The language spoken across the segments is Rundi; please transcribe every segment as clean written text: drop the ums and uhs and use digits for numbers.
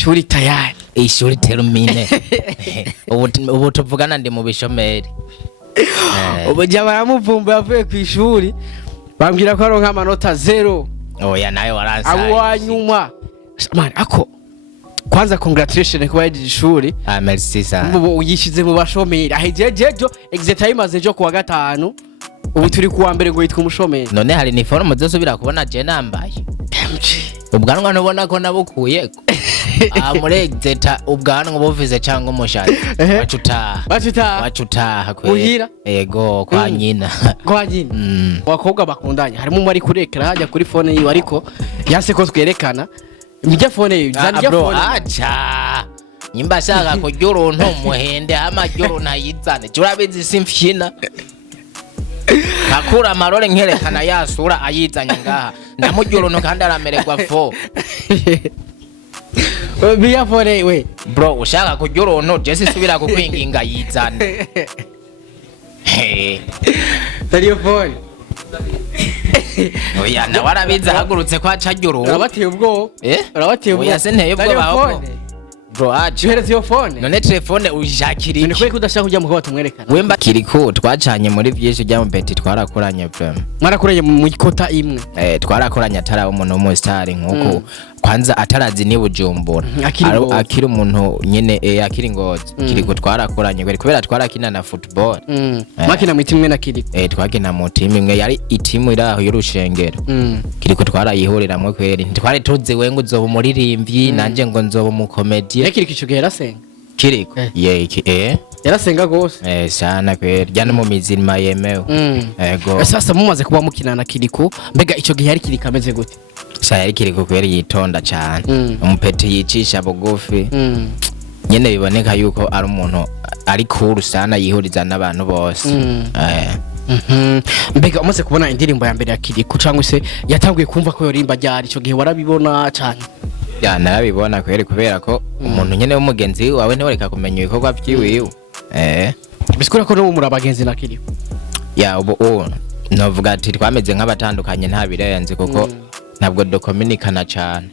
Ishuri tayari. Ishure Turumiwe. Ubu tuvugana ndi mu bishomeri. Ubu jya baramuvumba yavuye ku ishuri. Bambwira ko aronka amanota 0. Oya nayo waransaye. Abo wanyuma. Man, ako kwanza congratulations kuba yahejeje ishuri. Merci sana. Ubu uyishize mu bashomeri. Ahejeje exam imaze jo kuwa gatanu. Ubu turi kuwa mbere ngo yitwa umushomeri. None hari ni form zosubira kubona je nambaye. Ubwanwa nubona ko nabukuyeko. Murezeta ubwanwa buvize cyangwa umushatsi. Wacutaha kwera. Yego kwa nyina. Kwa nyina. Wakobwa bakundanye. Harimo umwe kurekera hajya kuri phone yiwe ariko yase ko twerekana. Njya phone yiwe, njya phone. Acha. Nyimba shaka ko uruntu muhende amajyoro nayizane. Turabizi simfyina. Kakura marore nkerekana yasura ayizanye ngaha. Ndamujyoro no kandi aramererwa fo. Biya phone we. Bro ushaka kujyoro uruntu Jesse subira kukwinginga yizane. Telefone. Oya na warabiza hagurutse kwa cajyoro. Urabateye ubwo? Urabateye ubwo? Oya senteye ubwo baho. Bro aje. Uhereze yo phone. None telefone ushakira. Ni kweko udashaka kujya mu kwa tumwerekana. Wemba kiriko twacanye muri vyinshi bya mupeti twarakoranye bro. Mwarakoranye mu ikota imwe. Twarakoranye atara umuntu mu star nkuko kwanza atarazi ni Bujumbura. Akiri umuntu nyene akiri ngozi. Kiriko twarakoranye kubera twarakina na football. Makina mu timwe na kiriko. Twakina mu timu imwe yari itimu iraho y'urushengero. Kiriko twarayihuriramwe kweri. Twari tuzi we ngo uzoba umuririmbyi nanje ngo nzoba umukomedie. Kiriko ico yarasenga. Kiriko yarasenga gose. Sana kweri. Jana mu mizima yemewe. Yego. Sasa mumaze kuba mukina na kiriko mbega ico gihe yari kiriko ameze gute? Yari kiriko kweri yitonda cyane. Umupeti yicisha bugufi. Nyene biboneka yuko ari umuntu ari cool sana yihuriza n'abantu bose. Mbega umaze kubona indirimbo ya mbere ya kiriko cyangwa se yatanguye kumva ko yorimba ryari ico gihe warabibona cyane? Ya narabibona kweri kubera ko umuntu nyene w'umugenzi wawe ntiworeka kumenya ibikorwa byiwiwe. Bisikura ko no muri abagenzi na kiriko. Ya ubu novuga ati twameze nk'abatandukanye nta birenze kuko ntabwo dokominikana cyane.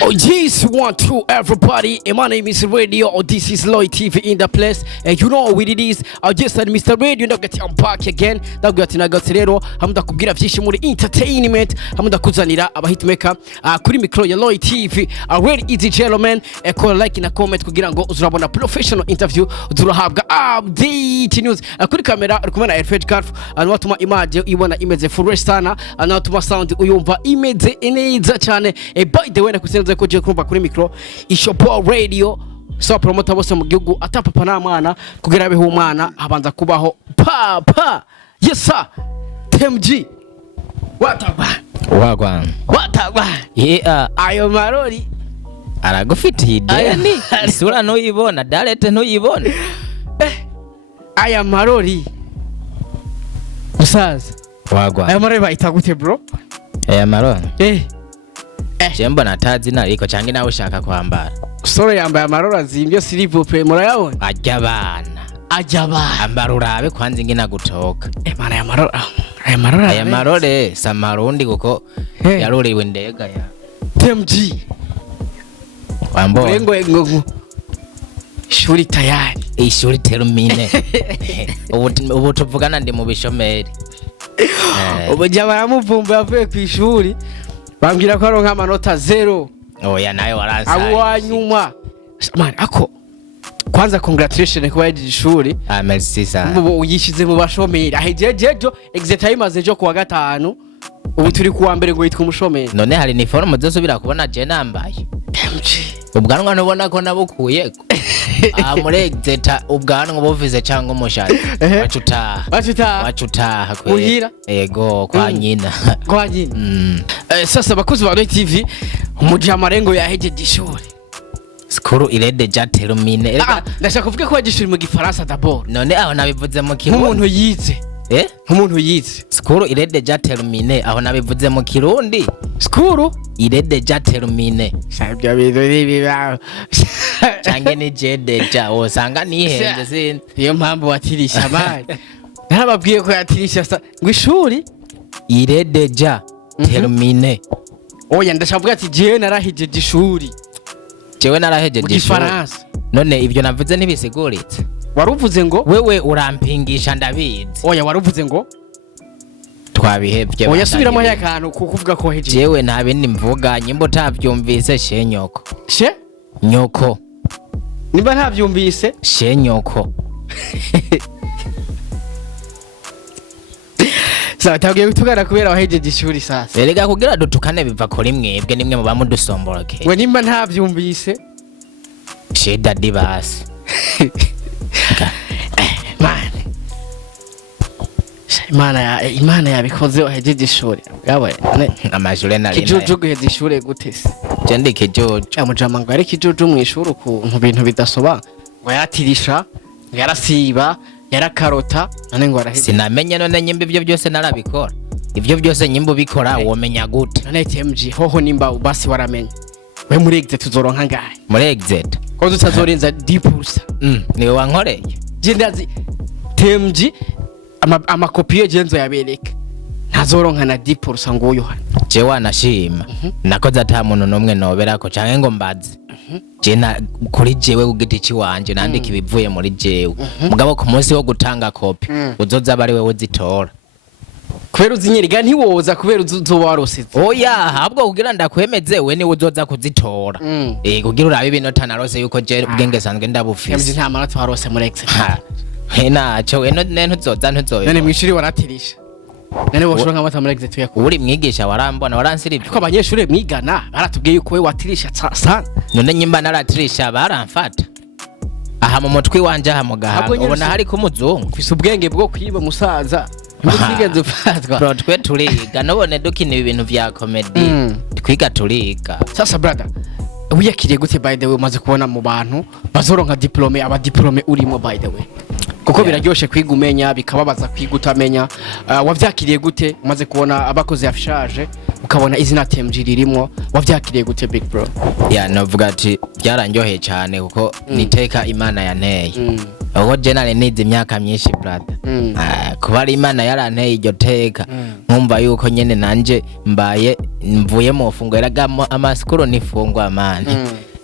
Oh yes, 1, 2, everybody. And my name is Radio. Oh, this is Loy TV in the place. And you know what it is. I just said Mr. Radio. I'm back again. Rero. Hamuda kubwira vyinshi muri entertainment. Hamuda kuzanira abahitmaker. Kuri micro ya Loy TV. Really easy gentlemen. Call like na comment kugira ngo uzurabona professional interview. Uzurahabwa update news. Kuri kamera uri kumena Airfed Carf. Anatuma image ibona imeze full sana. Anatuma sound uyumva imeze neza cyane. By the way nakusenza ko je kumva kuri micro Ishopo Radio so promoter bose mu gihugu atapapa na mwana kugira beho umwana abanza kubaho papa yes sir TMG watagwa ayo marori aragufitiye ideni isura no yibona dalete no yibona aya marori musaza wagwa ayo marori bayita gute bro aya marori Jembo natazi na iko changi na ushaka kwambara. Soro yambaye amarora zimbyo silver play murayabona. Ajabana. Ambarura abe kwanza ingina gutoka. Mana ya marora. Aya marore samarundi kuko yaruriwe ndega ya. TMG. Wambo. Ngo. Ishuri tayari. Ishuri Turumiwe. Ubu tuvugana ndi mu bishomeri. Ubu jya baramuvumba yavuye ku ishuri. Bambwira ko aronka amanota 0. Oya nayo waransaye. Abo wanyuma. Man, ako kwanza congratulations kuba yahejeje ishuri. Merci sana. Ubu uyishize mu bashomeri. Ahejeje exam imaze jo kuwa gatanu. Ubu turi kuwa mbere ngo yitwa umushomeri. None hari ni form zosubira kubona je nambaye. Ubwanwa nubona ko nabukuyeko. Murezeta ubwanwa buvize cyangwa umushatsi. Wacutaha kwera. Yego kwa nyina. Kwa nyina. Sasa bakuzi ba TV umujamarengo yahejeje ishuri. Skuru Yahejeje Turumiwe. Ndashaka kuvuga ko yahejeje mu gifaransa d'abord. None aho nabivuze mu kirundi. Umuntu yize. nk'umuntu yize School il est déjà terminé aho nabivuze mu Kirundi. School Il est déjà terminé. Sabya birori bibaho. Cange ni je deja usanga nihenze sinzi. Iyo mpamvu watirisha abana. Narababwiye ko yatirisha ngo ishuri Il est déjà terminé. Oya ndashavuga ati jewe narahejeje ishuri. Jewe narahejeje ishuri. None ibyo navuze ntibisiguritse. Waruvuze ngo wewe urampingisha ndabizi. Oya waruvuze ngo twabihevye. Oya subiramo ya kantu kukuvuga ko hejeje. Jewe nta bindi mvuga nyimbo tavyumvise she nyoko. She? Nyoko. Nimba ntavyumvise she nyoko. Sawa tagiye gutugana kubera wahejeje ishuri sasa. Erega kugira dutukane biva kuri mwebwe nimwe mu bamudusomboroke. We nimba ntavyumvise she daddy basi. Imana yabikoze wahejeje ishuri. Yawe amajure nari. Kijuju guheza ishuri gute se? Jende kijuju. Amujama ngo ari kijuju mu ishuri ku bintu bidasoba. Ngo yatirisha, yarasiba, yarakarota, none ngo arahejeje. Sinamenye none nyimba ivyo byose narabikora. Ivyo byose nyimba ubikora womenya gute? None TMG hoho nimba basi waramenye. We muri exit tuzoronka ngahe? Muri exit. Ko tutazorenza 10%. Niwe wankoreye. Je ndazi TMG amakopi yo genzo yabereka. Ntazoronka na 10% ngo uyo hano. Je wanashima. Nakoze ata muntu nomwe noberako canke ngo mbaze. Je na kuri jewe ugiti ci wanje nandika ibivuye muri jewe. Mugabo ku munsi wo gutanga kopi uzoza bari wewe zitora. Kubera uzinyeriga ntiwoza kubera uzoba waroseze. Oya habwo kugira ndakwemeze we ni uzoza kuzitora. Kugira urabe ibinota narose yuko je ubwenge sanzwe ndabufise. Yamzi nta manota warose muri exit. Naco we none uzoza ntuzoyo. None mwishuri waratirisha. None woshora nk'amata muri exit yakwo. Uri mwigisha warambona waransirivye. Ko abanyeshuri mwigana baratubwiye yuko we watirisha sana. None nyimba naratirisha baramfata. Aha mu mutwi wanje aha mugahanga ubona hari ku muzungu. Kwisa ubwenge bwo kwiba musaza. Mutigenze ufatwa. Bro twe turiga nobone dukina ibintu vya comedy. Twiga turiga. Sasa brother wiyakiriye gute by the way umaze kubona mu bantu bazoronka diplome aba diplome urimo by the way kuko biraryoshe kwiga umenya bikababaza kwiga utamenya wavyakiriye gute umaze kubona abakoze afishaje ukabona izina TMG ririmo wavyakiriye gute big bro? Novuga ati byaranyoheye cyane kuko niteka Imana yanteye. Uwo general nize imyaka myinshi brother. Kuba ari Imana yaranteye iryo teka nkumva yuko nyene nanje mbaye mvuye mu fungwa eragamo amasikuru nifungwa amani.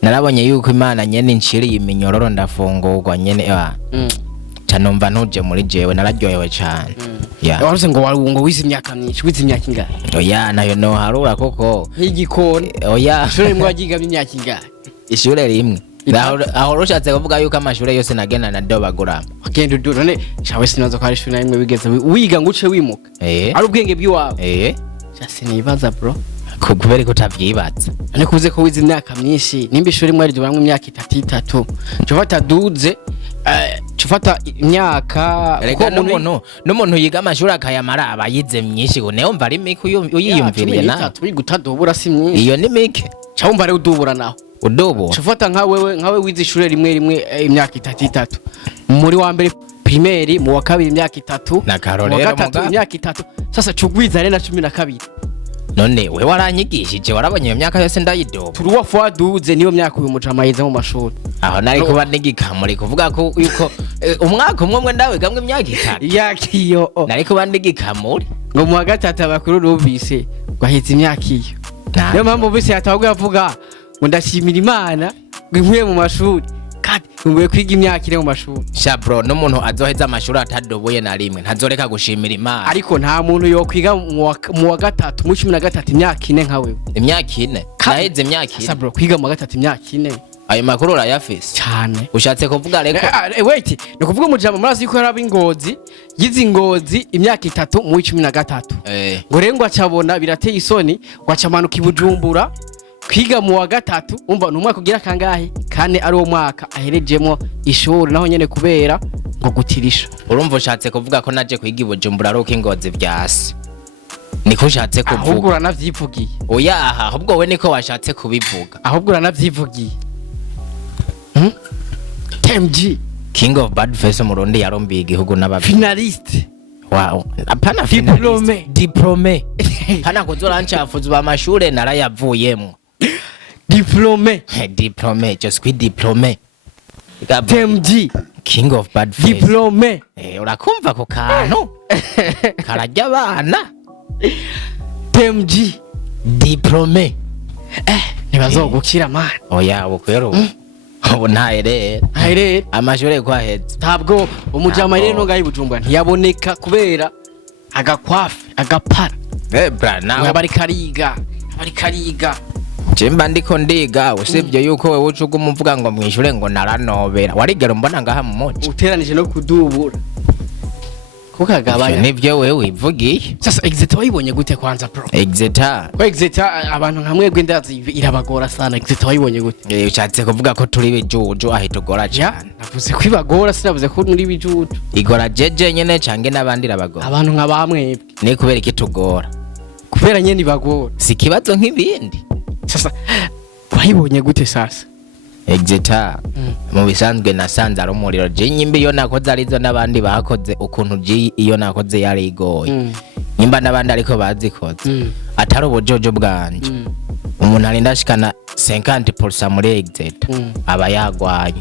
Narabonye yuko Imana nyene nshiriye iminyororo ndafungurwa nyene numva ntuje muri jewe nararyohewe cyane. Waruze ngo warungo wize imyaka myinshi wize imyaka ingahe? Oya nayo no harura koko nk'igikoni. Oya ishure rimwe wagiga imyaka ingahe? Ishure rimwe aho rushatse kuvuga yuko amashure yose nagenda na dobagurama. Agenda udu none chawe sinazo ko ari ishure rimwe bigeze wiga nguce wimuka ari ubwenge bw'iwawe. Cyase nibaza bro kubera ko utavyibaza. None kuze ko wize imyaka myinshi nimba ishure rimwe riduramwe imyaka 3 cufata duze cufata imyaka ko n'umuntu yiga amashuri akayamara abayize myinshi ne umva ari mike uyiyumviriye na gutadubura si myinshi iyo ni mike cyumva ari udubura naho udubu cufata nkawe wize ishure rimwe imyaka 3 muri wa mbere primaire mu wa kabiri imyaka 3 na karorero muga imyaka 3 sasa cugwiza rena 12. None we waranyigishije warabonye iyo myaka yose ndayidoba turuwa fwa duze niyo myaka uyu mujama yize mu mashuri aho nari kuba ndigikamuri kuvuga ko yuko umwaka umwe ndawe gamwe imyaka 3 yakiyo nari kuba ndigikamuri ngo mu gatatu abakuru rubise gwaheze imyaka iyo niyo mpamvu bise yatawuga yavuga ngo ndashimira Imana ngo inkuye mu mashuri kandi ngwe kwiga imyaka ire mu mashuri. Sha bro n'umuntu azoheza amashuri atadoboye na rimwe ntazoreka gushimira Imana. Ariko nta muntu yo kwiga mu wa gatatu mu 13 imyaka 4 nka wewe. Imyaka 4 naheze imyaka 4. Sha bro kwiga mu wa gatatu imyaka 4 ayo makuru urayafise cyane. Ushatse kuvuga reko wait no kuvuga umujama murazi yuko yaraba ingozi yizi ngozi imyaka 3 mu 13 ngo rengo acabona birateye isoni gwacamanuka ibujumbura kwiga mu wa gatatu umva numwaka kugira kangahe kane ari wo mwaka aherejemo ishuri naho nyene kubera ngo gutirisha. Urumva ushatse kuvuga ko naje kwiga ibujumbura ari uko ingozi vyase niko ushatse kuvuga ahubwo uranavyivugiye. Oya ahubwo we niko washatse kubivuga ahubwo uranavyivugiye. TMG King of Bad Face Murundi yarombiye igihugu n'ababi finaliste Wow. Apana diplome. Pana kuzola nchafuzi ba mashure narayavuyemo. Diplome, just quit diplome. TMG King of bad face. diplome Urakumva ko kantu karajya abana. TMG Diplome. ntibazogukira man. Oya bukwero. Ubu ntahere amashure kwaheze. Ntabwo umujama rero no ngayi Bujumbura ntiyaboneka kubera agakwafe agapara. Bra nawe abari kariga Jemba ndiko ndiga usibye yuko wewe ucuga umuvuga ngo mwishure ngo naranobera warigera mbona ngaha mu moci uteranije no kudubura kukagabanya nivyo wewe wivugiye. Sasa exeter wayibonye gute kwanza bro? Exeter abantu nkamwe gwendazi irabagora sana. Exeter wayibonye gute? Ushatse kuvuga ko turi bijuju ahitugora cyane. Navuze kwibagora sinavuze ko muri bijuju. Igora jeje nyene cange nabandi rabagora. Abantu nkabamwebwe ni kubera ikitugora. Kubera nyene ibagora. Si kibazo nk'ibindi. Sasa wayibonye gute sasa? Exeter mu bisanzwe nasanze ari umuriro je nyimbi yo nakoze arizo nabandi bakoze ukuntu je iyo nakoze yari igoye nyimba nabandi ariko bazikoze atari ubujojo bwanje umuntu ari ndashikana 50% muri Exeter aba yagwanye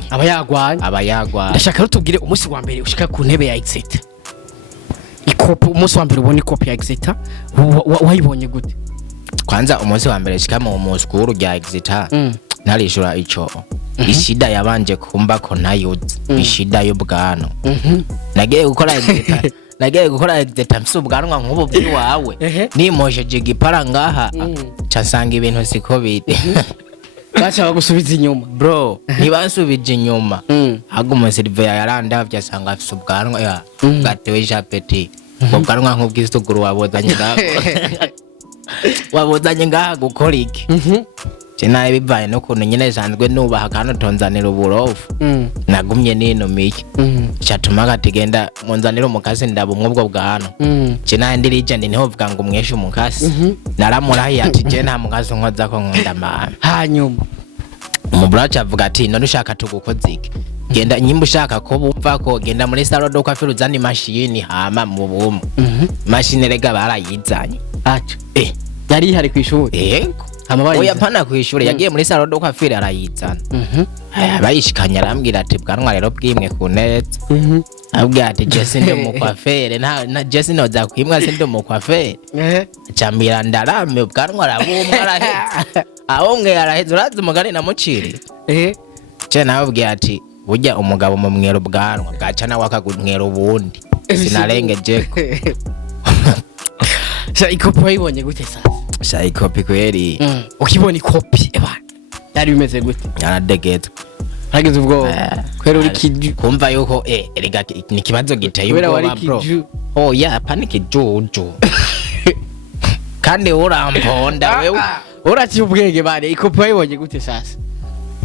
ndashaka rutubwire umunsi wa mbere ushika ku ntebe ya Exeter ikopo umunsi wa mbere ubona ikopo ya Exeter wayibonye gute? Kwanza umunsi wa mbere shika mu skuru rya Exeter narishura ico ishida yabanje kumba ko ntayuze ishida y'ubwano nagiye gukora Exeter mfise ubwanwa nk'ubu bwiwawe nimojeje igipara ngaha casanga ibintu siko bite bacha bagusubiza inyuma bro ntibansubije inyuma ahubwo umusirive yarandavye asanga afise ubwanwa ya gatewe japeti ubwanwa nk'ubwisuguru wabozanye ngaha gukora iki Chena bibaye no kuntu nyine sanzwe nubaha kandi tonzanira uburofu nagumye nino miki cyatuma gatigenda munzanira umukasi ndabumwe ubwo bwano chena ndirije ndi niho vuga ngo umweshe umukasi naramurahi ati je nta mukasi nkoza ko nkunda mama hanyuma umuburacha avuga ati none ushaka tugukozike genda nyimba ushaka ko bumva ko genda muri salon do kwafira uzani mashini hama mu bumu mashini rega barayizanye acha yari hari kwishuri oya pana kwishuri yagiye muri salon do kwafira arayizana bayishikanya arambwira ati bwanwa rero bwimwe ku neza abwira ati Jesse ndo mu kwafere na Jesse no za kwimwa sindo mu kwafere cyambira ndarame bwanwa rabumwa araheze ahonge araheze urazi umugani na muciri je nawe abwira ati burya umugabo mu mwero bwanwa bwaca nawe akagumwera ubundi sinarengeje sha ikopo yibonye gute sasa sha ikopi kweri ukibona ikopi ebana yari bimeze gute yaradegeta hageze ubwo kwera uri kiju kumva yuko erega ni kibazo giteye ubwoba bro oh ya panic juju kandi uramponda wewe urati ubwenge bane ikopi yibonye gute sasa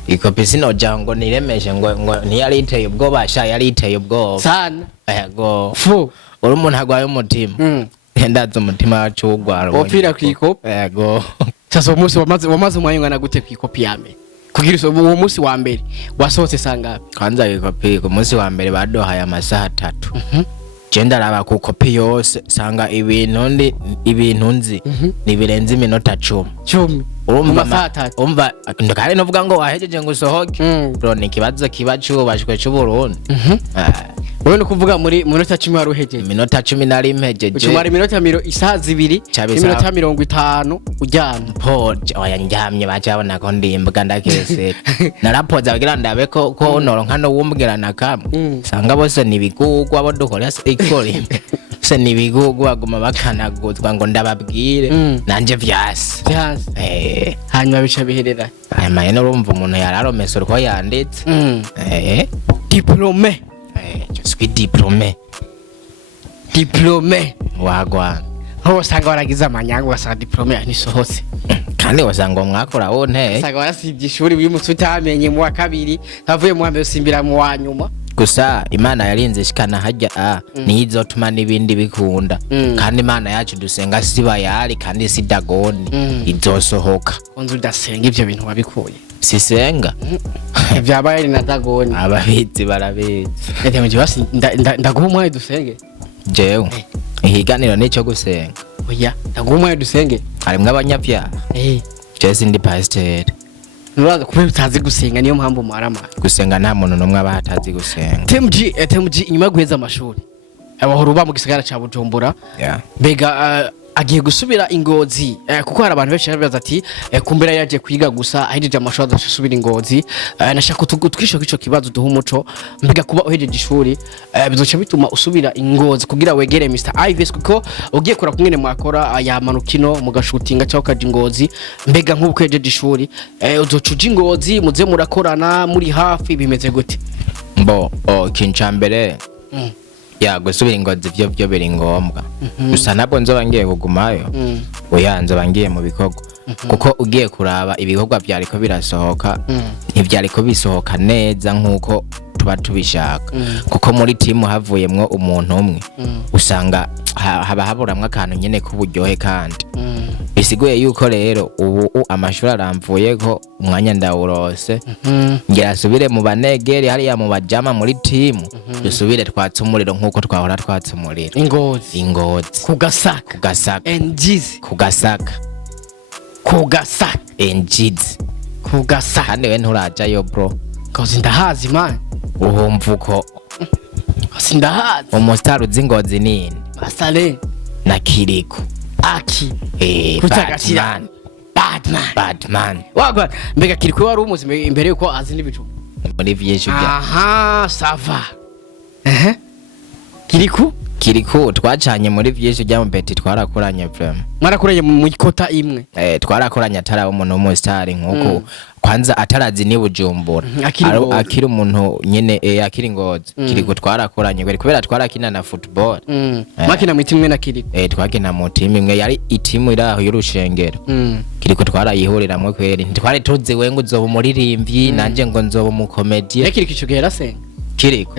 ikopi sino jango niremeshe ngo ntiyari iteye ubwoba sha yari iteye ubwoba sana yego fu uri umuntu agwaye umutima ndaza umutima wacu ugwara opira kwikopi yego sasa umunsi wamaze umwanya gute kwikopi yame kugira uwo munsi wa mbere wasohotse sangapi kwanza ikopi ku munsi wa mbere badohaye amasaha 3 genda raba ku kopi yose sanga ibintu nzi ni birenze iminota 10 umva ndakare novuga ngo wahejeje ngo usohoke bro ni kibazo kiba cyubashwe cy'Uburundi Urone kuvuga muri minota 10 waruhejeje minota 10 nari mpejeje ucumara minota 2 isaha 2 minota 50 ujyana poje oya njyamye bacabona ko ndimbuga ndakese narapoza bagira ndabe ko onoro nkano wumbwirana kamwe sanga bose nibigugwa abo dukora ikori se nibigugwa baguma bakanaguzwa ngo ndababwire nanje vyasi hanyuma bica biherera hanyuma yene urumva umuntu yararomesora ko yanditse diplome diplome wagwa ho wasanga waragize amanyango wasanga diplome nisohotse kandi wasanga mwakora wonte wasanga warasibye ishuri wimutse utamenye mu wa kabiri havuye mu mbere usimbira mu wa nyuma gusa Imana yarinze shikana hajya nizotuma nibindi bikunda kandi Imana yacu dusenga siba yari kandi sidagoni izosohoka konzo udasenga ivyo bintu wabikuye sisenga vyabaye na dagoni ababitsi barabitsi ete mujye basi ndaguha umwaye dusenge jewe ihiganiro nico gusenga. Oya ndagumwe dusenge Harimwe abanyavyaha. Jesse ndi pastor. Nuraza kuba utazi gusenga niyo mpamvu marama. Gusenga nta muntu numwe aba hatazi gusenga. TMG inyuma guheza amashuri. Abahoro ba mu gisagara ca Bujumbura. Yeah. Bega agiye gusubira Ingozi kuko hari abantu benshi baza ati kumbera yaje kwiga gusa ahejeje amashuri azasubira Ingozi. Nashaka twisho kico kibazo duha umuco mbega kuba uhejeje ishuri bizoca bituma usubira Ingozi kugira wegere Mr Ives kuko ugiye kora kumwene mwakora yamanukino mugashutinga cyangwa kaje Ingozi mbega nk'ubu kwejeje ishuri uzocuja Ingozi muze murakorana muri hafi bimeze gute Mbo kincambere ya gusubira Ingozi vyo biri ngombwa gusa nabwo nzoba ngiye kugumayo oya nzoba ngiye mu bikorwa kuko ugiye kuraba ibikorwa byariko birasohoka ntivyariko bisohoka neza nkuko tuba tubishaka kuko muri timu havuyemwo umuntu umwe usanga haba haburamwe akantu nyene k'uburyohe kandi bisiguye yuko rero ubu amashuri aramvuyeko umwanya ndawurose ngira asubire mu banegeri hariya mu bajama muri timu dusubire twatsa umuriro nkuko twahora twatsa umuriro Ingozi kugasaka enjizi kugasaka enjizi kugasaka hande we nturajayo bro kozi ndahazi man uhumvuko sindahazi umustar uzingozi nini Masale na Kiriko Aki Batman wagwa mbega Kiriko wari umuzi imbere yuko azi n'ibicu muri vyinshi bya aha sava Kiriko twacanye muri vyinshi bya mpeti twarakoranye vraiment mwarakoranye mu kota imwe twarakoranye atara umuntu w'umustar nkuko kwanza atarazi ni Bujumbura akiri umuntu nyene akiri Ingozi Kiriko twarakoranye kweri kubera twarakina na football makina mu timwe na Kiriko twakina mu timu imwe yari itimu iraho y'urushengero Kiriko twarayihuriramwe kweri ntitwari tuzi we ngo uzoba umuririmbyi nanje ngo nzoba mu comedy Kiriko ico gihe yarasenga Kiriko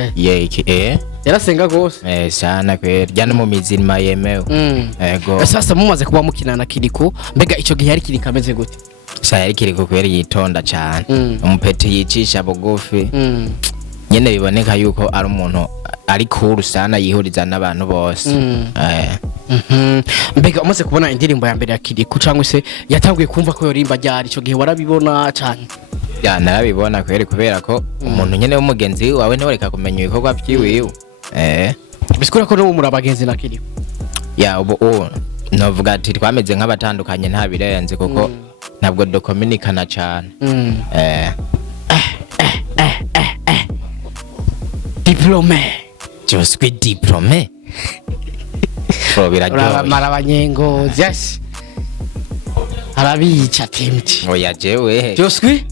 yarasenga gose sana kweri jana mu mizima yemewe ego sasa mumaze kuba mukina na Kiriko mbega ico gihe yari Kiriko ameze gute yari Kiriko kweri yitonda cyane umupeti yicisha bugufi nyene biboneka yuko ari umuntu ari cool sana yihuriza n'abantu bose mbega umaze kubona indirimbo ya mbere ya Kiriko cyangwa se yatanguye kumva ko yorimba ryari ico gihe warabibona cyane ya narabibona kweri kubera ko umuntu nyene w'umugenzi wawe ntoreka kumenya ibikorwa byiwiwe bisikura ko no muri abagenzi na Kiriko ya ubu novuga ati twameze nk'abatandukanye nta birenze kuko ntabwo dokominikana cyane diplome je suis diplômé Arabamara abanyengozi yes arabica TMG oya jewe je suis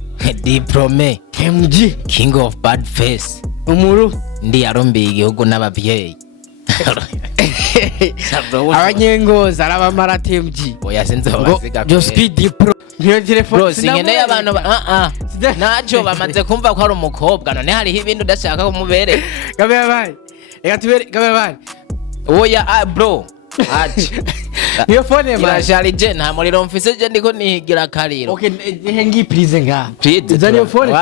diplômé TMG king of bad face umuru ndi yarombiye igihugu n'abavyeyi abanyengozi Arabamara TMG oya sinzobaziga je suis diplômé niyo telefone sinkeneye abantu naco bamaze kumva ko ari umukobwa none hariho ibindi udashaka kumubere gabe bari oya bro ati niyo phone ma Yahejeje nta muriro mfise je ndiko nihigira kariro okay ngi please nga please niyo phone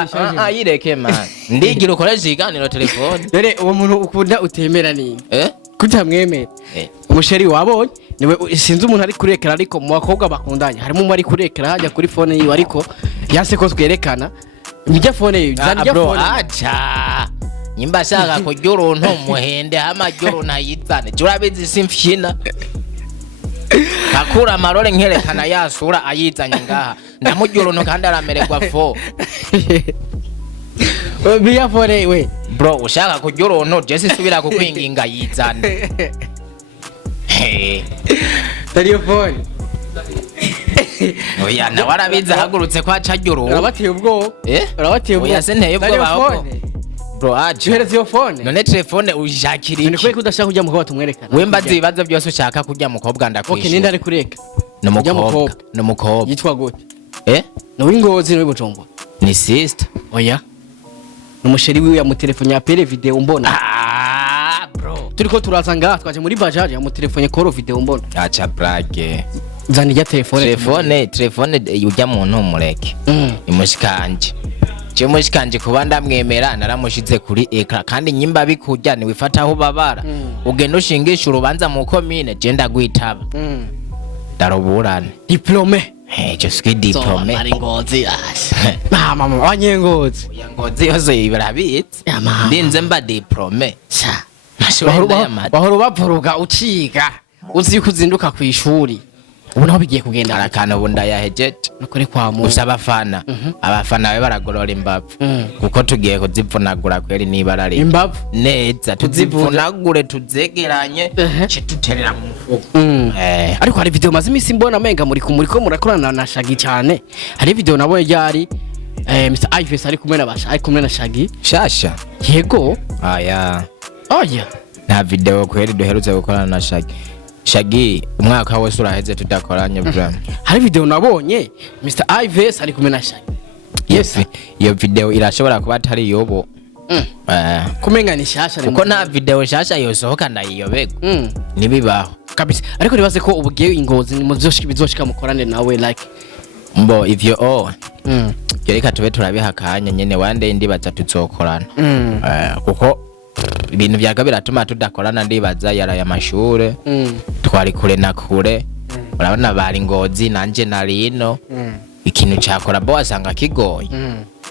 yireke man ndigira ukoresha iganiro telefone dore uwo muntu ukunda utemera ni kutamwemera umusheri wabonye niwe sinzi umuntu ari kurekera ariko mu bakobwa bakundanye harimo umwe ari kurekera hajya kuri phone yiwe ariko yase ko twerekana njya phone yiwe njya phone acha nyimba shaka kurya uruntu muhende amajya uruntu ayizane jurabizi simfyina kakura amarore nkerekana yasura ayizanye ngaha ndamurya uruntu kandi aramererwa fo biya phone we bro ushaka kurya uruntu Jesse subira kukwinginga yizane telefone oya na warabiza hagurutse kwa cajyuru urabateye ubwo urabateye ubwo oya senteye ubwo baho bro aje uhereze iyo phone none telefone ushakira iki ni kweko udashaka kujya mukobwa tumwerekana we mbazi ibibazo byose ushaka kujya mukobwa ndakwishyura okay ninde ari kureka no mukobwa yitwa gute no w'Ingozi no Bujumbura ni sister oya n'umusheri wiwe ya mu telefone ya pere video mbona bro turiko turaza ngaha twaje muri bajaje ya mu telefone call video mbona acha brage zani ya telefone ujya muntu umureke imushikanje je mushikanje kuba ndamwemera naramushize kuri ekra kandi nyimba bikurya ni wifata aho babara ugenda ushingisha urubanza mu komine je ndagwitaba daroburane diplome je ski diplome ari ngozi mama wanyengozi yangozi yose ibirabitse ndinze mba diplome sha bahoro bavuruga uciga uzi kuzinduka ku ishuri ubu naho bigiye kugenda arakana ubu ndayahejeje nukuri kwa mu gusa abafana babe baragorora imbavu kuko tugiye kuzivunagura kweri nibarari imbavu neza tuzivunagure tuzegeranye cituterera mu mufuko ariko hari video maze imisi mbona menga muri ko murakorana na Shagi cyane hari video nabonye ryari Mr. Ives ari kumwe na Shagi shasha yego aya nta video kweri duherutse gukorana na Shagi umwaka wose uraheze tudakoranye bra hari video nabonye Mr. Ives ari kumwe na Shagi yes iyo video irashobora kuba atari yobo kumenga ni shasha kuko nta video shasha yosohoka ndayiyobego nibibaho kabisa ariko nibaze ko ubugiye ingozi mu bizoshika mukorane nawe like mbo ivyo reka tube turabihakanya nyene wande ndibaza tuzokorana kuko ibintu byaga biratuma tudakorana ndibaza yaraye amashure twari kure na kure urabona bari ngozi nanje narino ikintu cyakora bo asanga kigoye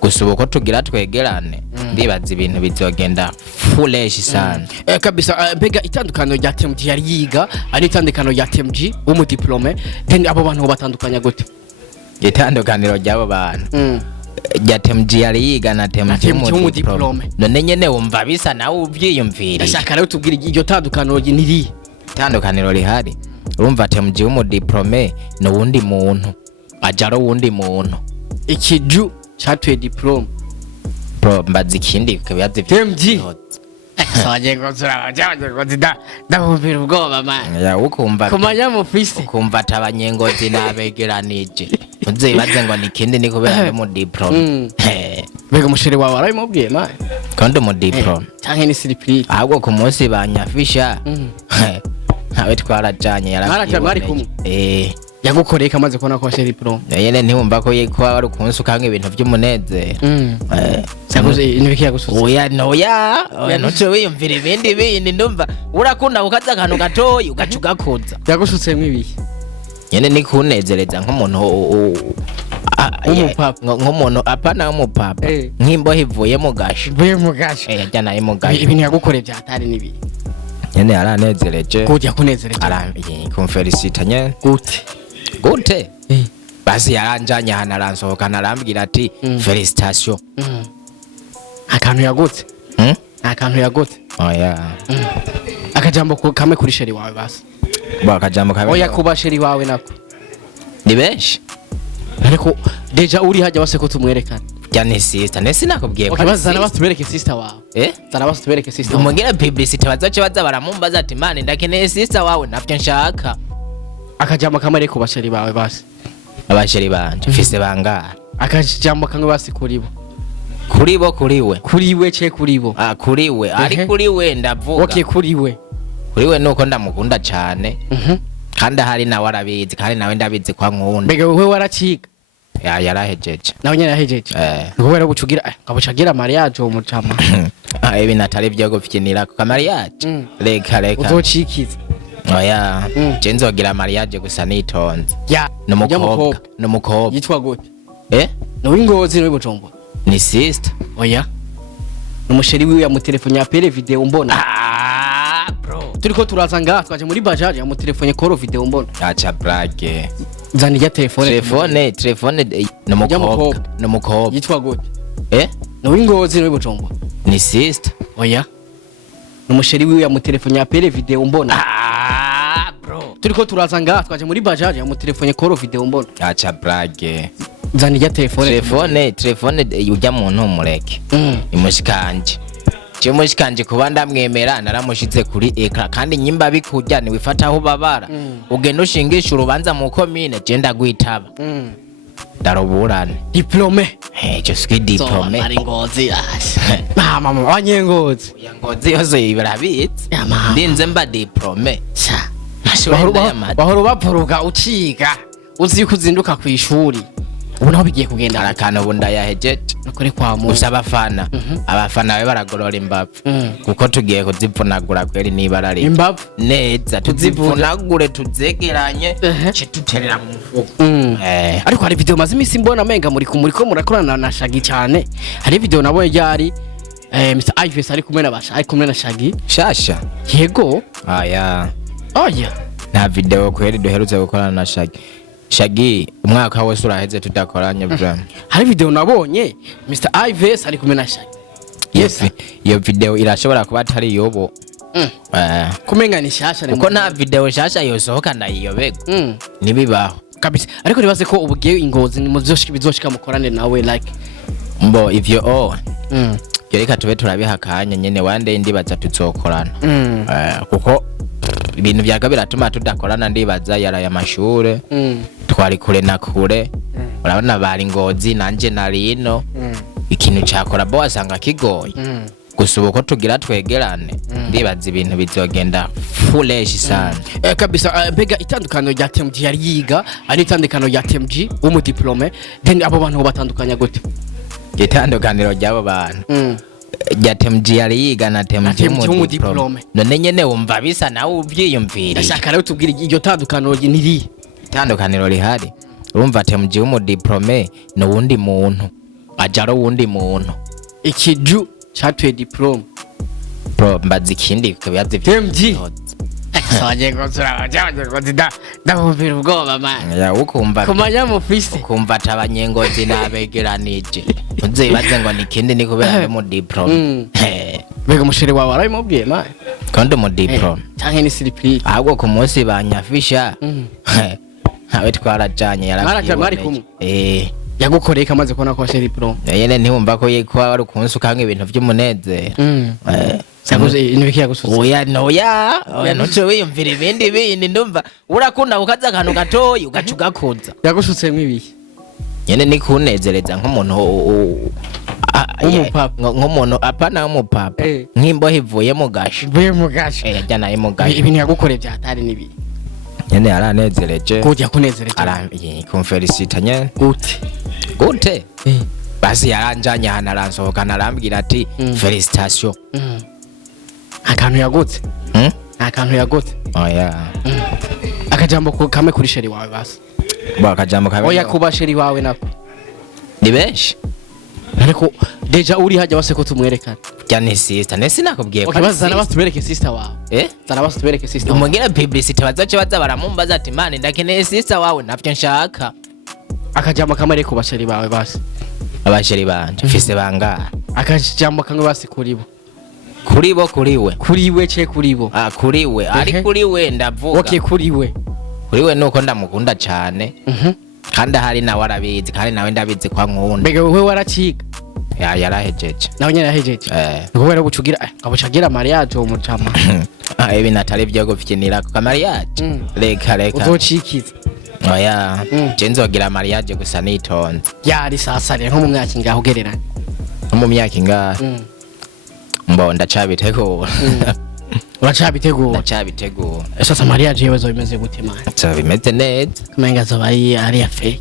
gusa uko tugira twegerane ndibaza ibintu bizogenda foolish sana kabisa mbega itandukano rya TMG yari yiga ari itandukano rya TMG umu diplome then abo bantu batandukanya gute itandukaniro ry'abo bantu ya TMG yari yiga na TMG mu diplome none nyene wumva bisa nawe uvyiyumvira ndashaka rero tubwira iryo tandukaniro niri tandukaniro rihari urumva TMG mu diplome no wundi muntu ajaro wundi muntu ikiju chatwe diplome bro mbazi kindi kabiyaze TMG saje ngozura jaje ngozida ndabumvira ubwoba man ya ukumva kumanya mu fisi ukumva tabanyengozi nabegeranije uze baze ngo nikindi ni kubera mu diplome bega mushire wawe arabimubwiye man kandi mu diplome canke ni surprise ahubwo ku munsi banyafisha ntawe twarajanye yarakibari kumwe yagukoreye kamaze kubona ko sheri pro yene ntiwumva ko yiko ari kunsu kanke ibintu by'umunezero sakuze inibiki yagusutse oya noce wiyumvira ibindi ndumva urakunda gukaza akantu gatoyi ugacugakuza yagusutse mwibiki yene ni kunezereza nk'umuntu nk'umuntu apana umupapa nk'imbohe ivuye mu gashi yajyana mu gashi ibintu yagukoreye byatari nibi yene yaranezereje kujya kunezereje kumfelicita nye gute basi yaranjanye hana aransohoka narambwira ati felicitation akantu yagutse akantu yagutse oya akajambo kamwe kuri sheri wawe basi akajambo kamwe oya kuba sheri wawe nako ni benshi ariko deja uri hajya base ko tumwerekana cyane sister nese nakubwiye ko bazana batubereke sister wawe zana batubereke sister umugera publicity bazace baramumbaza ati man ndakeneye sister wawe navyo nshaka akajambo kamwe ku basheri bawe basi abasheri banje mfise bangara akajambo kamwe basi kuribo kuriwe kuribo kuriwe ari kuriwe ndavuga okay kuriwe nuko ndamukunda cyane kandi hari nawe arabizi kandi nawe ndabizi kwa nkunda mbega wewe waraciga yarahejeje nawe nyene yahejeje ngo rero bucugira mariage wo mucama ibi natari byo gufyinira ku mariage reka uzocikiza oya je nzogira mariage gusa nitonze n'umukobwa yitwa gute no wingozi no bujombo ni sister oya n'umusheri wiwe yamutelefone ya pere video mbona bro turiko turaza ngaha twaje muri bajaje yamutelefone call video mbona acha brage zani ya telefone n'umukobwa yitwa gute no wingozi no bujombo ni sister oya n'umusheri wiwe yamutelefone ya pere video mbona bro turiko turaza ngaha twaje muri bajaje yamutelefone call video mbona acha brage zani ya telefone ujya muntu umureke imushikanje mushikanje kuba ndamwemera naramushize kuri ekra kandi nyimba bikurya ni wifata aho babara ugenda ushingisha urubanza mu komine je ndagwitaba daroburane diplome je ski diplome ari ngozi mama wanyengozi yangozi yose ibirabitse ndinze mba diplome bahoro bavuruga uciga uzi kuzinduka ku ishuri ubu naho bigiye kugenda arakana ubu ndayahejeje nukuri kwa mu gusa abafana be baragorora imbavu kuko tugiye kuzivunagura kweri nibara rero imbavu neza tuzivunagure tuzegeranye duterera mu mufuko ariko hari video maze imisi mbona menga muriko murakorana na Shagi cyane hari video nabonye ryari Mr. Ives ari kumwe na Shagi shasha yego aya na video kweri duherutse gukorana na Shagi umwaka wose uraheze tudakoranye bra hari video nabonye Mr. Ives ari kumwe na Shagi iyo video irashobora kuba atari yobo kumenga ni shasha uko nta video shasha yosohoka ndayiyobego nibibaho kabisa ariko nibaze ko ubugiye ingozi ni bizoshika mukorane nawe like mbo ivyo reka tube turabihakanya nyene wande ndibaza tuzokorana kuko ibintu byaga biratuma tudakorana ndibaza yaraye amashure twari kure na kure urabona bari ngozi nanje narino ikintu cyakora bo wasanga kigoye gusa uko tugira twegerane ndibaza ibintu bizogenda foolish sana kabisa mbega itandukano rya TMG yari yiga ari itandukano rya TMG umu diplome then abo bantu batandukanya gute itandukaniro ry'abo bantu rya TMG yari yiga na TMG umu diplome none nyene wumva bisa nawe uvyiyumvira ndashaka rero tubwira iryo tandukaniro niri itandukaniro rihari urumva TMG umu diplome no wundi muntu ajaro wundi muntu ikiju chatwe diplome bro mbazi ikindi kubiyaze TMG saje gozura ndabumvira ubwoba man ya ukumva kumanya mufise ukumva tabanyengozi nabegeranije uzibaze ngo nikindi ni kubera mu diplome bega mushire wawe arayimubwiye man kandi mu diplome canke ni surprise ahubwo ku munsi banyafisha hawe twarajanye yaragiye yagukoreye kamaze kubona ko sheri diplome yene ntiwumva ko yiko ari ukunsi ukanga ibintu by'umunezero saguze nibiki yagusutse oya noce wiyumvira ibindi ndumva urakunda kukaza akantu gatoyi ugacugakunza yagusutse mwibiki yene ni kunezereza nk'umuntu nk'umuntu apana umupapa nk'imbohe ivuye mu gasho yajyana mu gasho ibintu yagukoreye byatari nibi yene aranezereje kujya kunezereje kumfelicita nyene gute basi yaranjanye hana aransohoka narambwira ati felicitation akantu yagutse akantu yagutse oya akajambo kamwe kuri sheri wawe basi akajambo kamwe oya kuba sheri wawe nako ni benshi ariko deja uri hajya base ko tumwerekana cyane sister nese nakubwiye ko bazana batubereke sister wawe zana batubereke sister umugira publicity bazace baza baramumbaza ati man ndakeneye sister wawe navyo nshaka akajambo kamwe reko basheri bawe basi abasheri banje mfise bangara akajambo kamwe basi kuribo kuriwe ce kuribo kuriwe ari kuriwe ndavuga okay kuriwe nuko ndamukunda cyane kandi hari nawe arabizi kandi nawe ndabizi kwa nkunda mbega wewe waraciga yarahejeje nawe nyene yahejeje ngo wera gucugira abucagira mariage wo mutama ibi natari byo gufikinira ku mariage reka uzocikiza oya je nzogira mariage gusa nitonze yari sasa rero nko mu myaka ingaho gererana mu myaka ingaho mbo ndacabitegura uracabitegura sasa mariage yewe zo bimeze gute man so bimeze neza kumenga zo bari ari ya fake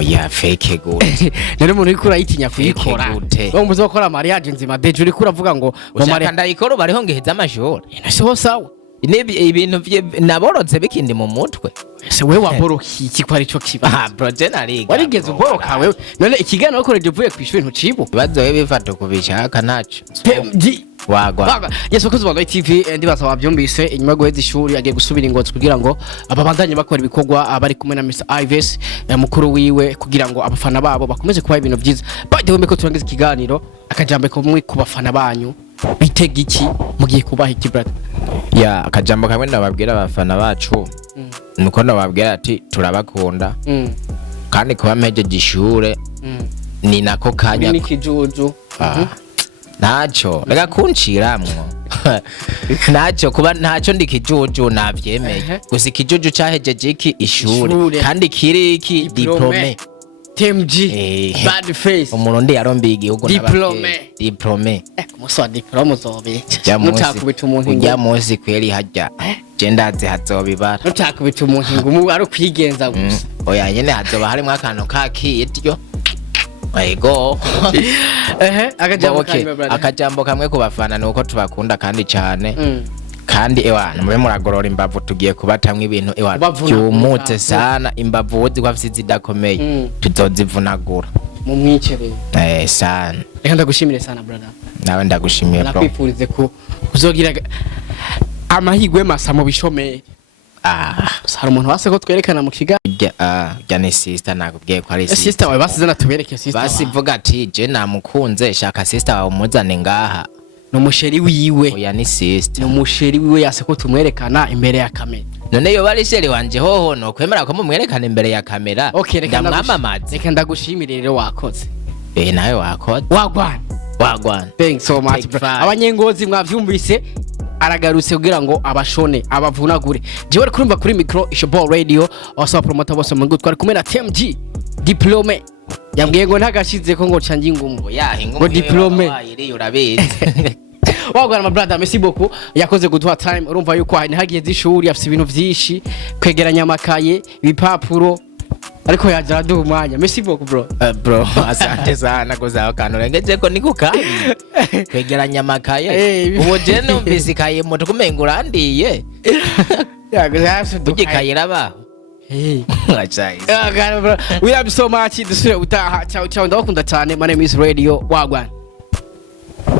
ya fake gute none umuntu uriko urayitinya kuyikora ngo muzo gukora mariage nzima deje uriko uravuga ngo mariage ndayikora bariho ngiheza amashuri so sawa ibintu naborotse bikindi mu mutwe ese wewe waboroki iki ko ari cyo kiba bro generiga warigeze uboroka wewe none ikiganiro ukoreje uvuye kwishuri ntucibo bibazo we bifata kubishaka naco wagwa yes bakoze ba TV ndibaza bavyumvise inyuma guheza ishuri agiye gusubira ingozi kugira ngo ababandanye bakora ibikorwa abari kumwe na Mr. Ives mukuru wiwe kugira ngo abafana babo bakomeze kuba ibintu byiza bade wembe ko turangiza ikiganiro akajambe ko mwe ku bafana banyu bitega iki mugiye kubaha iki brother akajambo kamwe ndababwira abafana bacu nuko ndababwira ati turabakunda kandi kuba mpejeje ishure ni nako kanya ni kijuju nacho reka kunciramwo nacho kuba nacho ndikijuju navyemeye gusa ikijuju cahejeje iki ishure kandi kiri iki diplome TMG bad face umurundi yarombiye igihugu diplome kumuswa diplome uzobica nutakubita umuntu ujya munsi kweri hajya je ndazi hazobibara nutakubita umuntu ngo ari kwigenza gusa oya nyene hazoba harimwo akantu kakiryo ego akajambo Okay, kanyu brother. akajambo kamwe ku bafana nuko tubakunda kandi cyane kandi ewana mube muragorora imbavu tugiye kubatamwe ibintu ewana Kubavunagura. byumutse sana imbavu uzi ko afite zidakomeye tuzozivunagura mu mwicerere sana reka ndagushimire sana brother nawe ndagushimiye bro nakwifurize ko uzogira amahigwe masa mu bishomeri hari umuntu wase ko twerekana mu kiga jya ni sister nakubwiye ko ari sister wawe basize natubereke sister basi vuga ati je namukunze shaka sister wawe umuzane ngaha n'umusheri wiwe oya ni sister n'umusheri wiwe yase ko tumwerekana imbere ya kamera none yo bari sheri wanje hoho no kwemera ko mumwerekana imbere ya kamera okay ndamwamamaza reka ndagushimire rero wakoze nawe wakoze wagwana thanks so much bro abanyengozi mwavyumvise aragarutse kugira ngo abashone abavunagure jewe ari kurumva kuri micro Ishobo Radio abasaba promoter bose mu ngutwari kumwe na TMG diplome yambwiye ngo ntagashize ko ngo canje ingumbo ngo diplome urabizi wagwana my brother merci beaucoup yakoze guduha time urumva yuko hagiye zishuri afite ibintu vyinshi kwegeranya amakaye ibipapuro ariko yaje araduha umwanya merci beaucoup bro asante sana kuzaho kantu rengeje ko niko kayi kwegeranya amakaye ubu je numvise ikaye moto kumenga urandiye ugikayira ba we love you so much dusubire utaha ciao ciao ndabakunda cyane my name is Radio wagwana